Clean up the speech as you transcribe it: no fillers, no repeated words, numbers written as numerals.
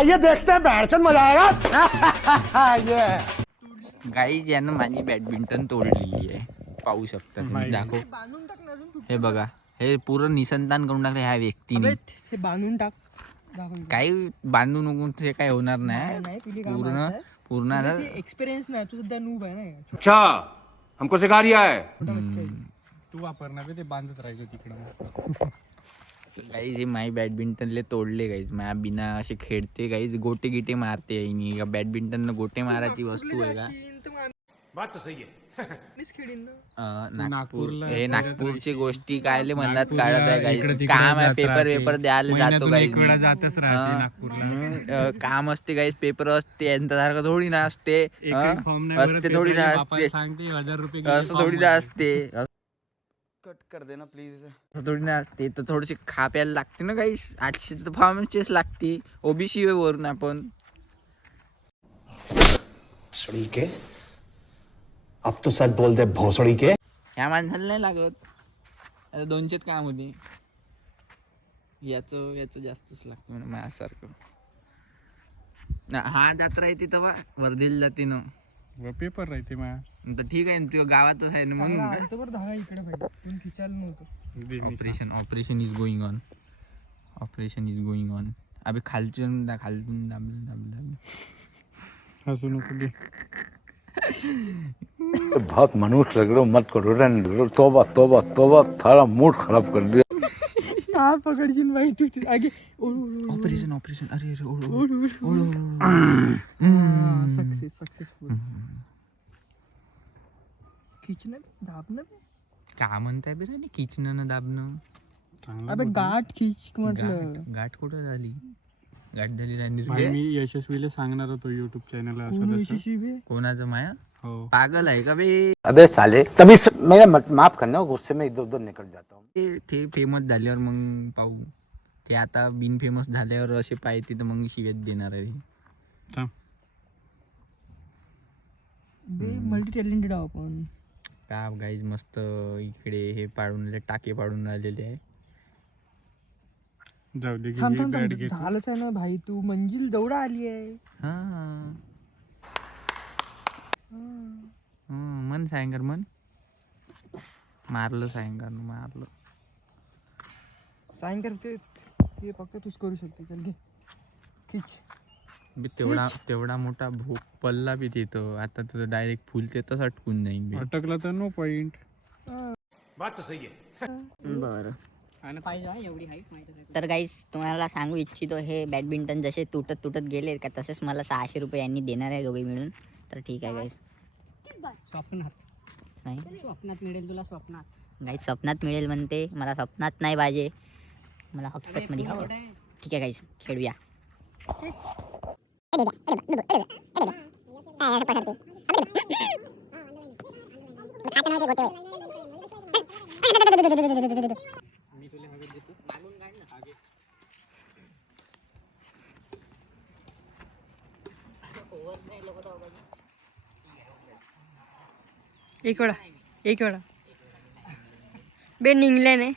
आइए देखते हैं बैठचंद मजा आएगा ये गाईज यानं माझी बॅडमिंटन तोडलेली आहे, पाहू शकता तुम्ही. दाखव, हे बघा, हे पूर्ण निसंतान करून टाकले ह्या व्यक्तीने. बांधून टाक. काही बांधू नको, ते काय होणार नाही. पूर्ण पूर्ण एक्सपिरियन्स नाही, तू सध्या नूब आहे ना. अच्छा हमको सिखा रिया है तू वापरणार ते बांधत राहायचं तिकडं. गाईज हे माई बॅडमिंटनले तोडले गाईज. माझ्या बिना असे खेळते गाईज, गोटे गिटे मारते. का बॅडमिंटन गोटे मारायची वस्तू आहे का? बात तो सही है. नागपूर, हे नागपूरची गोष्टी कायले म्हणतात काढत आहे गाईज. काम आहे, पेपर द्यायला जातो गाईज. काम असते गाईज, पेपर असते, यांच्यासारखं थोडी ना असते. असते थोडी ना असते, असं थोडी ना असते. कट कर देना प्लीज. थोडी ना असते, तर थोडीशी खा प्यायला लागते ना गाईज. 800 तर फॉर्मचेच लागते, ओबीसी वरून आपण. भोसड़ी के अब तो सच बोल दे भोसड़ी के. ह्या माणसाला नाही लागत, आता 200 काम होते. याचं जास्तच लागतं म्हणून माझ्यासारखं. हा जत्रा येते तेव्हा वर्धेला जाते ना, पेपर राहते माझ्या. तर ठीक आहे ना, तुझ्या गावातच आहे ना म्हणून. Operation is going on. अबे खालून दाबलं. हसू नको दे. बहुत मनुष्य लग रहे हो, मत करो रे. तोबा तोबा तोबा, थारा मूड खराब कर दिया. हा पकडशील बाई तू आगे. ऑपरेशन अरे सक्सेसफुल. खिचणं दाबणं का म्हणताय बे रे, खिचणं ना दाबणं. अबे गाठ खिच म्हटलं. गाठ कुठं झाली? गाठ झाली राणी. मी यशस्वीला सांगणार होतो युट्यूब चॅनल असं. कोणाचं माया? हो. पागल आहे का बे? अबे साले तभी मेरा माफ करना, गुस्से में इधर उधर निकल जाता हूँ. ते फेमस झाल्यावर मग पाहू. ते आता बिन फेमस झाल्यावर असे पाहिजे तर मग शिव्यात देणार आहे. मल्टी टॅलेंटेड आहोत आपण. का गाईज मस्त इकडे हे पाडून टाके पाडून राहिलेले आहे. जाऊ दे, झालंच आहे ना भाई, तू मंजिल जवळ आली आहे. मन सायंकर मन मारलं सायंकर ते फक्त तूच करू शकते. चल घे खिच. तेवढा मोठा भूक पल्ला बी तिथं. आता तुझं डायरेक्ट फुल तेच अटकून जाईन. अटकला तर नो पॉइंट. बात तो सही है. बरं. तर गाईस तुम्हाला सांगू इच्छितो, हे बॅडमिंटन जसे तुटत गेले का, तसेच मला 600 रुपये यांनी देणार आहे दोघे मिळून. तर ठीक आहे गाईस. स्वप्नात मिळेल तुला, स्वप्नात गाईस स्वप्नात मिळेल म्हणते, मला स्वप्नात नाही पाहिजे, मला हकीकत मध्ये हवं. ठीक आहे गाईस, खेळूया. एक वेळा बे निघले नाही.